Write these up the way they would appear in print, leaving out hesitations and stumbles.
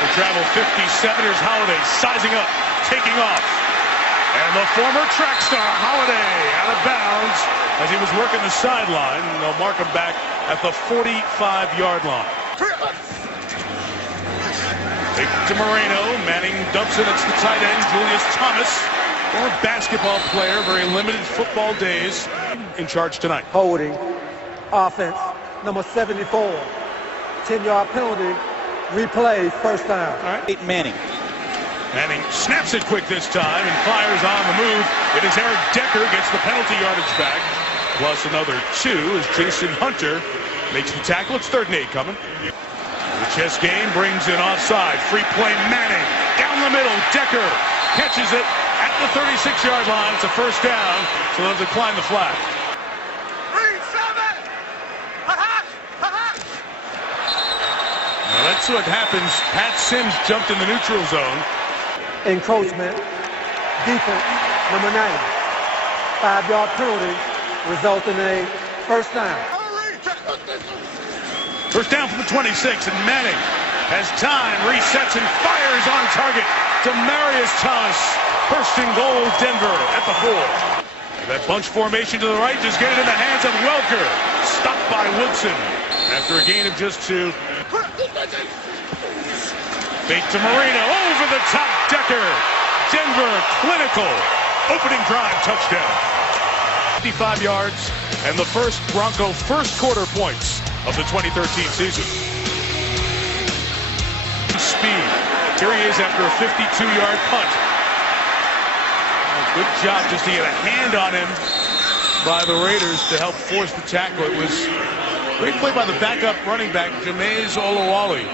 They travel 57. Here's Holiday sizing up, taking off. And the former track star, Holiday, out of bounds as he was working the sideline. They'll mark him back at the 45-yard line. Fake to Moreno. Manning dumps it. It's the tight end, Julius Thomas. Former basketball player, very limited football days, in charge tonight. Holding, offense, number 74. 10-yard penalty, replay, first down. All right. Manning snaps it quick this time and fires on the move. It is Eric Decker, gets the penalty yardage back, plus another 2 as Jason Hunter makes the tackle. It's 3rd and 8 coming. The chess game brings in offside. Free play, Manning. Down the middle, Decker catches it at the 36-yard line. It's a first down, so they'll decline the flag. Now that's what happens. Pat Sims jumped in the neutral zone. Encroachment, defense, number 9. 5-yard penalty, resulting in a first down. First down from the 26, and Manning has time, resets and fires on target. Demarius Thomas, first and goal, Denver at the 4. That bunch formation to the right, just get it in the hands of Welker. Stopped by Woodson after a gain of just 2. Fake to Moreno, over the top, Decker. Denver, clinical, opening drive, touchdown. 55 yards, and the first Bronco first quarter points of the 2013 season. Speed. Here he is after a 52-yard punt. Good job just to get a hand on him by the Raiders to help force the tackle. It was great play by the backup running back, Jameis Olawale.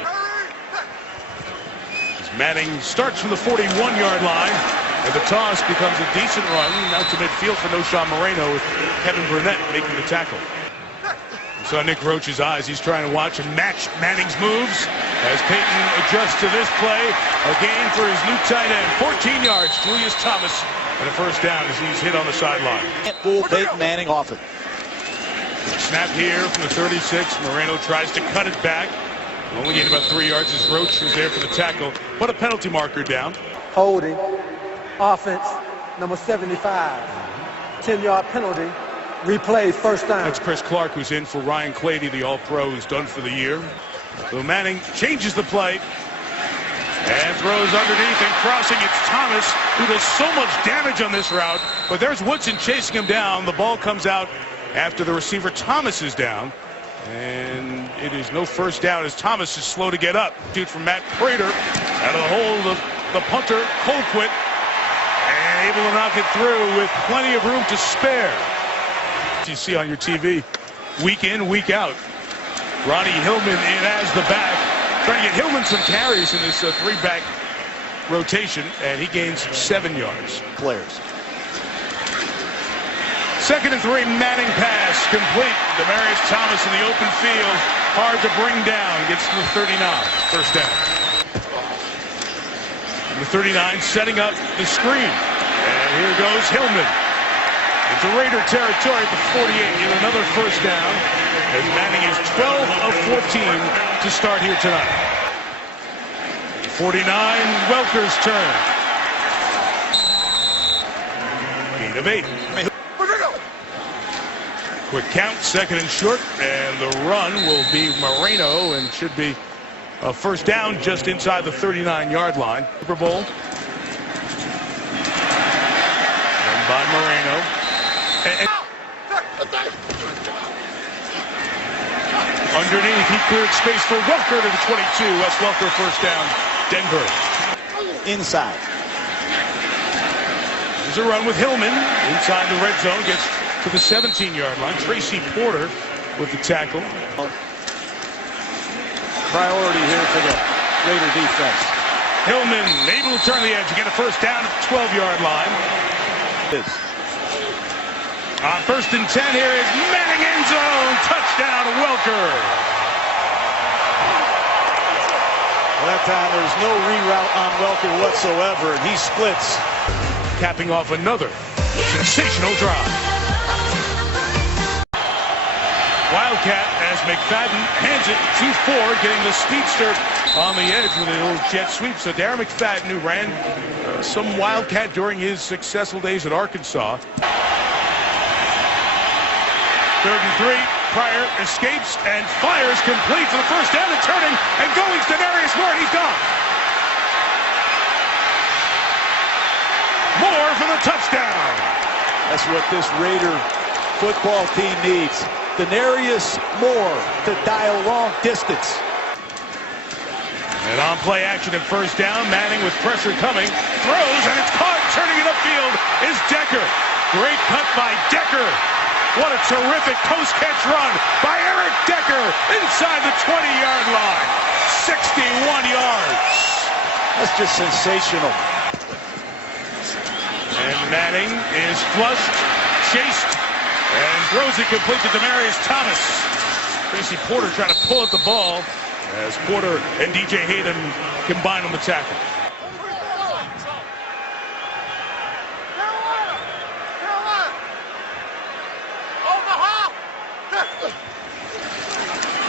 As Manning starts from the 41-yard line, and the toss becomes a decent run out to midfield for Noshawn Moreno with Kevin Burnett making the tackle. So Nick Roach's eyes, he's trying to watch and match Manning's moves as Peyton adjusts to this play. A gain for his new tight end, 14 yards, Julius Thomas, and a first down as he's hit on the sideline. Fool Peyton Manning off it. Snap here from the 36. Moreno tries to cut it back. Only gained about 3 yards as Roach was there for the tackle. Put a penalty marker down. Holding, offense, number 75. 10-yard penalty. Replay, first down. That's Chris Clark, who's in for Ryan Clady, the All-Pro, who's done for the year. So Manning changes the play and throws underneath and crossing. It's Thomas, who does so much damage on this route. But there's Woodson chasing him down. The ball comes out after the receiver Thomas is down. And it is no first down as Thomas is slow to get up. Shoot from Matt Prater out of the hole of the punter, Colquitt, and able to knock it through with plenty of room to spare. You see on your TV week in, week out. Ronnie Hillman in as the back, trying to get Hillman some carries in this 3-back rotation, and he gains 7 yards. Players. 2nd and 3, Manning pass complete. Demarius Thomas in the open field, hard to bring down, gets to the 39, first down. And the 39 setting up the screen, and here goes Hillman. Into Raider territory at the 48, and another first down as Manning is 12 of 14 to start here tonight. 49, Welker's turn. Gain of 8. Quick count, 2nd and short, and the run will be Moreno and should be a first down just inside the 39-yard line. Super Bowl. Run by Moreno. Underneath, he cleared space for Welker to the 22. Wes Welker, first down, Denver. Inside. There's a run with Hillman inside the red zone, gets to the 17-yard line. Tracy Porter with the tackle. Priority here for the Raider defense. Hillman able to turn the edge to get a first down at the 12-yard line. On 1st and 10, here is Manning, end zone, touchdown Welker. Well, that time there's no reroute on Welker whatsoever, and he splits. Capping off another sensational drive. Wildcat as McFadden hands it to Ford, getting the speedster on the edge with a little jet sweep. So Darren McFadden, who ran some Wildcat during his successful days at Arkansas. 3rd and 3. Pryor escapes and fires complete for the first down, and turning and going to Denarius Moore. He's gone. Moore for the touchdown. That's what this Raider football team needs. Denarius Moore to dial long distance. And on play action at first down, Manning with pressure coming, throws, and it's caught. Turning it upfield is Decker. Great cut by Decker. What a terrific post-catch run by Eric Decker inside the 20-yard line. 61 yards. That's just sensational. And Manning is flushed, chased, and throws it complete to Demaryius Thomas. Tracy Porter trying to pull at the ball as Porter and DJ Hayden combine on the tackle.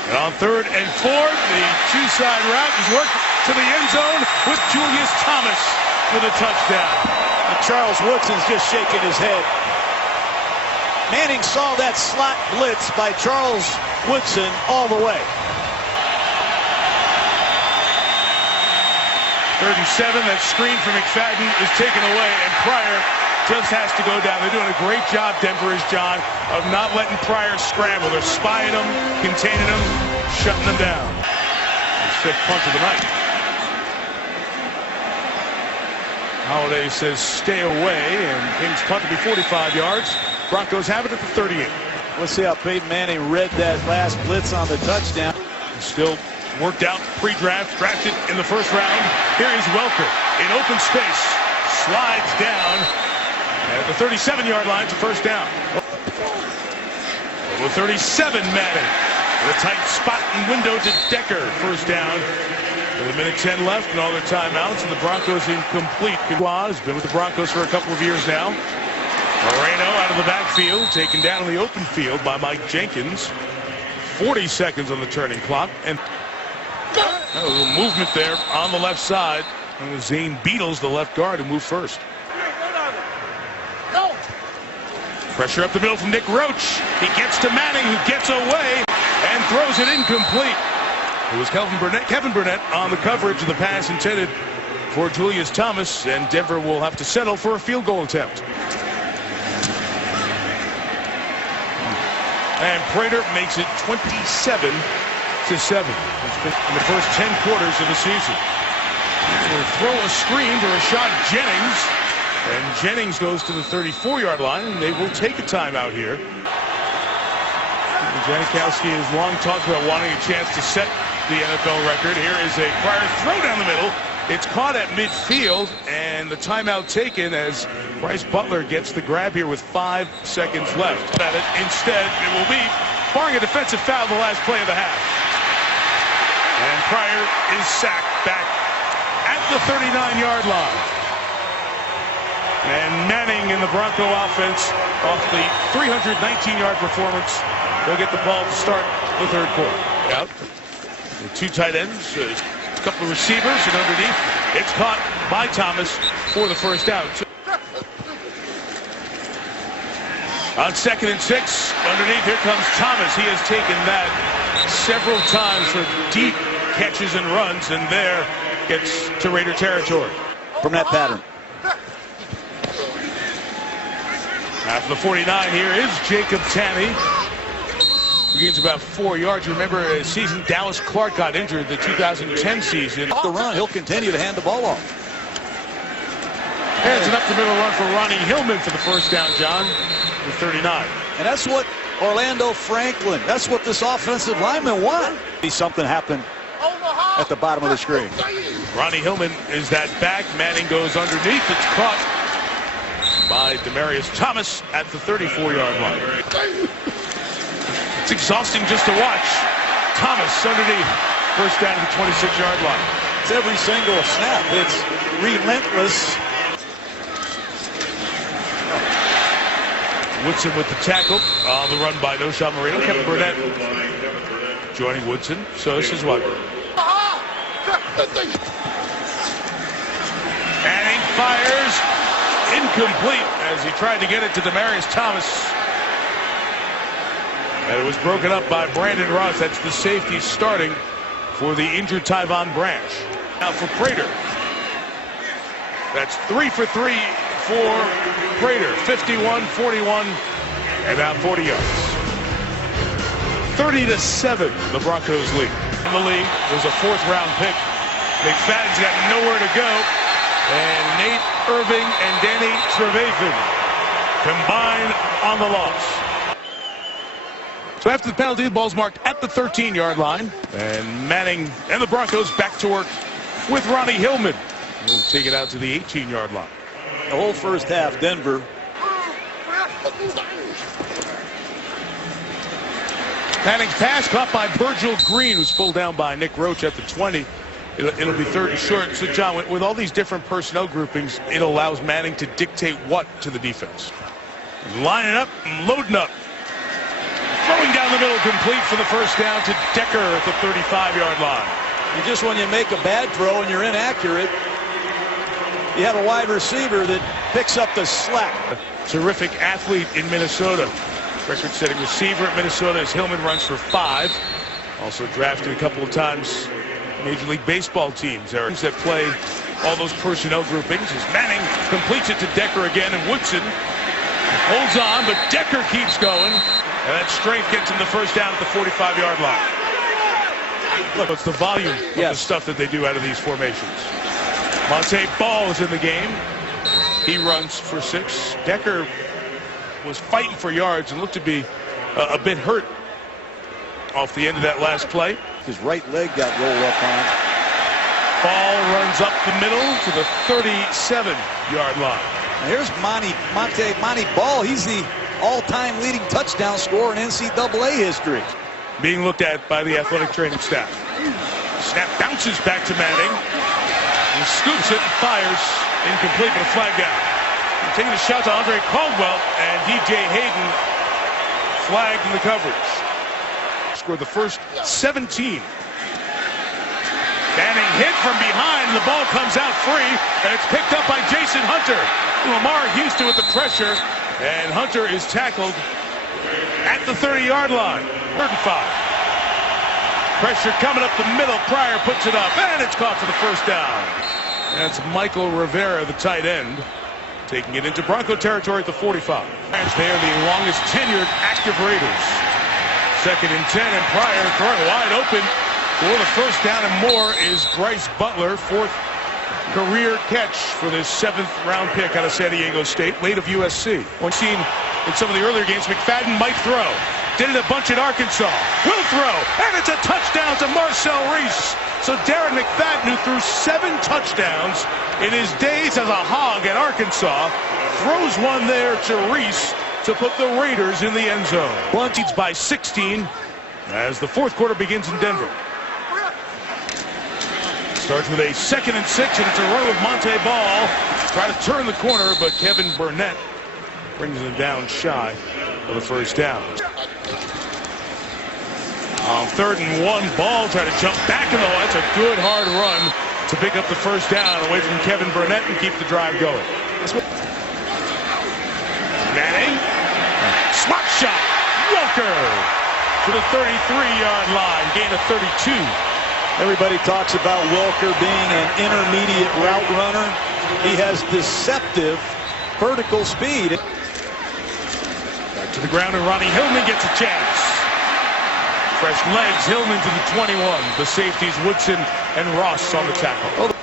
And on 3rd and 4, the two-side route is worked to the end zone with Julius Thomas for the touchdown. And Charles Woodson's just shaking his head. Manning saw that slot blitz by Charles Woodson all the way. 3rd and 7, that screen from McFadden is taken away, and Pryor just has to go down. They're doing a great job, Denver, John, of not letting Pryor scramble. They're spying him, containing him, shutting him down. His 5th punt of the night. Holiday says stay away, and Kings punt to be 45 yards. Broncos have it at the 38. Let's see how Peyton Manning read that last blitz on the touchdown. Still worked out pre-draft, drafted in the 1st round. Here is Welker in open space, slides down at the 37-yard line to first down. With 37, Manning. With a tight spot and window to Decker. First down. With 1:10 left and all their timeouts, and the Broncos incomplete. Has been with the Broncos for a couple of years now. Moreno out of the backfield, taken down in the open field by Mike Jenkins. 40 seconds on the turning clock, and a little movement there on the left side. And with Zane Beatles, the left guard, who moved first. Pressure up the middle from Nick Roach. He gets to Manning, who gets away and throws it incomplete. It was Kevin Burnett on the coverage of the pass intended for Julius Thomas, and Denver will have to settle for a field goal attempt. And Prater makes it 27-7 in the first 10 quarters of the season. We'll throw a screen to Rashad Jennings, and Jennings goes to the 34-yard line, and they will take a timeout here. Janikowski has long talked about wanting a chance to set the NFL record. Here is a Pryor throw down the middle. It's caught at midfield, and the timeout taken as Bryce Butler gets the grab here with 5 seconds left. Instead, it will be barring a defensive foul the last play of the half. And Pryor is sacked back at the 39-yard line. And Manning in the Bronco offense off the 319-yard performance. They'll get the ball to start the 3rd quarter. Out. The 2 tight ends, a couple of receivers, and underneath, it's caught by Thomas for the first down. On 2nd and 6, underneath, here comes Thomas. He has taken that several times for deep catches and runs, and there gets to Raider territory. From that pattern. After the 49, here is Jacob Tanny. He gains about 4 yards. Remember, a season Dallas Clark got injured the 2010 season. Off the run, he'll continue to hand the ball off. And it's an up-the-middle run for Ronnie Hillman for the first down, John, with 39. And that's what Orlando Franklin, that's what this offensive lineman want. See something happen at the bottom of the screen. Ronnie Hillman is that back. Manning goes underneath. It's caught by Demaryius Thomas at the 34-yard line. It's exhausting just to watch. Thomas underneath. First down to the 26-yard line. It's every single snap. It's relentless. Woodson with the tackle on the run by Noshawn Marino. Kevin Burnett joining Woodson. So this is what Manning fires, incomplete as he tried to get it to Demaryius Thomas. And it was broken up by Brandon Ross. That's the safety starting for the injured Tyvon Branch. Now for Prater. That's 3 for 3 for Prater. 51, 41, and now 40 yards. 30-7, the Broncos lead. In the league, there's a 4th-round pick. McFadden's got nowhere to go. And Nate Irving and Danny Trevathan combine on the loss. So after the penalty, the ball's marked at the 13-yard line. And Manning and the Broncos back to work with Ronnie Hillman. We'll take it out to the 18-yard line. The whole first half, Denver. Manning's pass caught by Virgil Green, who's pulled down by Nick Roach at the 20. It'll be 3rd and short. So, John, with all these different personnel groupings, it allows Manning to dictate what to the defense. Lining up and loading up. Throwing down the middle, complete for the first down to Decker at the 35-yard line. And just when you make a bad throw and you're inaccurate, you have a wide receiver that picks up the slack. Terrific athlete in Minnesota. Record-setting receiver at Minnesota as Hillman runs for 5. Also drafted a couple of times Major League Baseball teams. There are teams that play all those personnel groupings. As Manning completes it to Decker again, and Woodson holds on, but Decker keeps going. And that strength gets him the first down at the 45-yard line. Look, it's the volume of the stuff that they do out of these formations. Monte Ball is in the game. He runs for 6. Decker was fighting for yards and looked to be a bit hurt off the end of that last play. His right leg got rolled up on. Ball runs up the middle to the 37-yard line. Now here's Monte Ball. He's the all-time leading touchdown scorer in NCAA history. Being looked at by the athletic training staff. Snap bounces back to Manning. He scoops it and fires. Incomplete with a flag down. And taking a shot to Andre Caldwell, and DJ Hayden flagged in the coverage. Scored the first 17. Manning hit from behind. The ball comes out free, and it's picked up by Jason Hunter. Lamar Houston with the pressure, and Hunter is tackled at the 30-yard line. 35. Pressure coming up the middle. Pryor puts it up, and it's caught for the first down. That's Michael Rivera, the tight end, taking it into Bronco territory at the 45. They are the longest tenured active Raiders. 2nd and 10, and Pryor throwing wide open for the first down and more is Bryce Butler. 4th career catch for this 7th-round pick out of San Diego State, late of USC. One seen in some of the earlier games, McFadden might throw. Did it a bunch at Arkansas. Will throw, and it's a touchdown to Marcel Reese. So Darren McFadden, who threw 7 touchdowns in his days as a Hog at Arkansas, throws one there to Reese to put the Raiders in the end zone. One leads by 16 as the 4th quarter begins in Denver. Starts with a 2nd and 6, and it's a run with Monte Ball. Try to turn the corner, but Kevin Burnett brings him down shy of the first down. On 3rd and 1, Ball trying to jump back in the hole. That's a good hard run to pick up the first down away from Kevin Burnett and keep the drive going. Manning, slot shot, Welker to the 33-yard line, gain of 32. Everybody talks about Welker being an intermediate route runner. He has deceptive vertical speed. Back to the ground, and Ronnie Hillman gets a chance. Fresh legs, Hillman to the 21. The safeties, Woodson and Ross on the tackle. To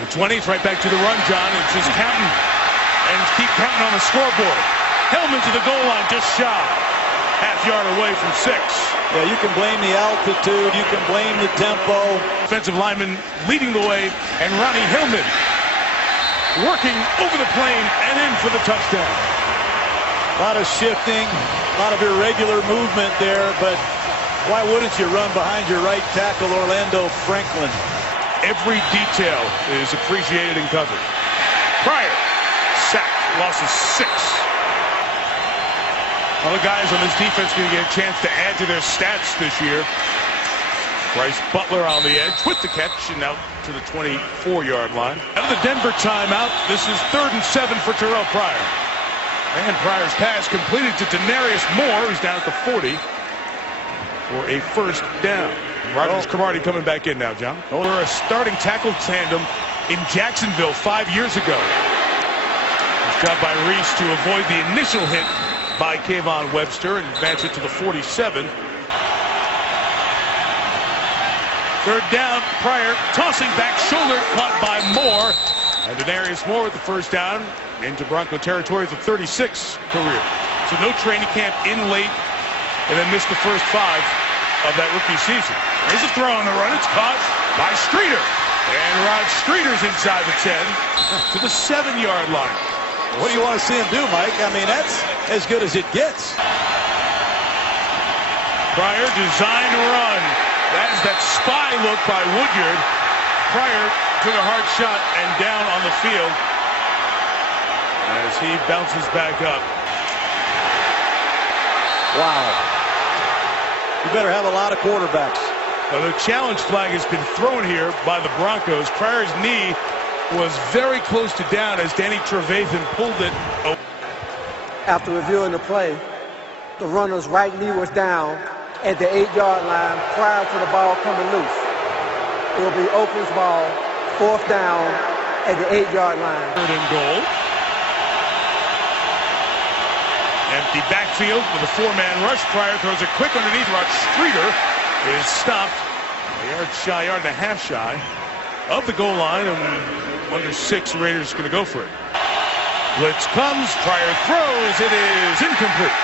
the 20s, right back to the run, John, and just counting and keep counting on the scoreboard. Hillman to the goal line, just shy. Half yard away from 6. Yeah, you can blame the altitude, you can blame the tempo. Defensive lineman leading the way, and Ronnie Hillman working over the plane and in for the touchdown. A lot of shifting, a lot of irregular movement there, but why wouldn't you run behind your right tackle, Orlando Franklin? Every detail is appreciated and covered. Pryor, sack, loss of 6. All the guys on this defense going to get a chance to add to their stats this year. Bryce Butler on the edge with the catch and out to the 24-yard line. Out of the Denver timeout, this is 3rd and 7 for Terrell Pryor. And Pryor's pass completed to Denarius Moore, who's down at the 40 for a first down. Rogers Cromartie coming back in now, John. We're a starting tackle tandem in Jacksonville 5 years ago. It's job by Reese to avoid the initial hit by Kayvon Webster and advance it to the 47. 3rd down, Pryor tossing back shoulder, caught by Moore. And Denarius Moore with the first down into Bronco territory for 36 career. So no training camp in late and then missed the first 5 of that rookie season. There's a throw on the run. It's caught by Streeter. And Rod Streeter's inside the 10 to the 7-yard line. What do you want to see him do, Mike? I mean, that's as good as it gets. Pryor designed to run. That is that spy look by Woodyard. Pryor took a hard shot and down on the field as he bounces back up. Wow. You better have a lot of quarterbacks. Well, the challenge flag has been thrown here by the Broncos. Pryor's knee was very close to down as Danny Trevathan pulled it. After reviewing the play, the runner's right knee was down at the 8-yard line prior to the ball coming loose. It will be Oakland's ball, 4th down at the 8-yard line. 3rd and goal. Empty backfield with a 4-man rush. Pryor throws it quick underneath. Rod Streeter is stopped a yard and a half shy of the goal line, and under 6, Raiders going to go for it. Blitz comes. Pryor throws. It is incomplete.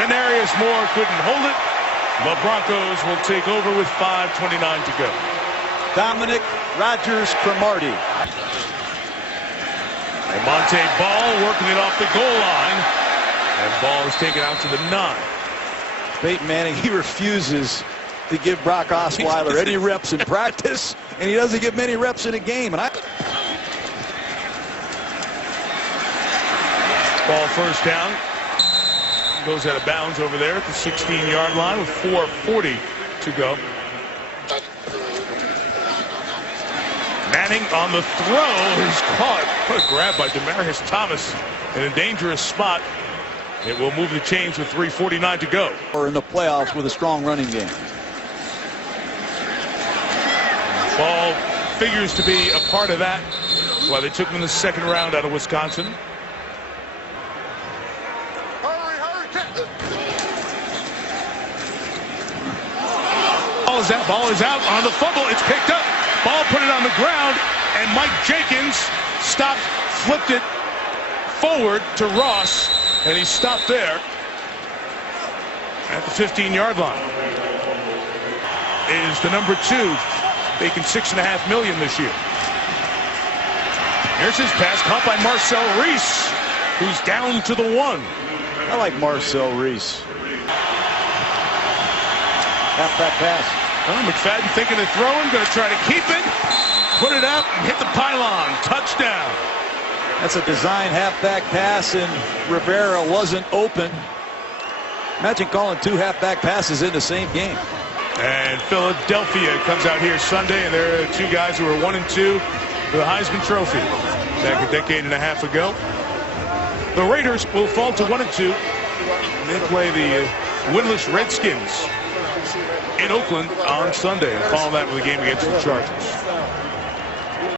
Denarius Moore couldn't hold it. The Broncos will take over with 5:29 to go. Dominic Rogers Cromartie. And Monte Ball working it off the goal line. And ball is taken out to the 9. Peyton Manning, he refuses to give Brock Osweiler any reps in practice, and he doesn't give many reps in a game. And Ball first down. Goes out of bounds over there at the 16-yard line with 4:40 to go. Manning on the throw is caught. What a grab by Demaryius Thomas in a dangerous spot. It will move the chains with 3:49 to go. Or in the playoffs with a strong running game. Ball figures to be a part of that. Well, they took him in the 2nd round out of Wisconsin. Ball is out on the fumble. It's picked up. Ball put it on the ground, and Mike Jenkins stopped, flipped it forward to Ross, and he stopped there at the 15-yard line. Is the number 2, making $6.5 million this year. Here's his pass, caught by Marcel Reese, who's down to the 1. I like Marcel Reese. Halfback pass. Well, McFadden thinking of throwing, going to try to keep it, put it up, and hit the pylon. Touchdown. That's a design halfback pass, and Rivera wasn't open. Imagine calling 2 halfback passes in the same game. And Philadelphia comes out here Sunday, and there are 2 guys who were 1-2 for the Heisman Trophy back a decade and a half ago. The Raiders will fall to 1-2. They play the winless Redskins in Oakland on Sunday, and follow that with a game against the Chargers.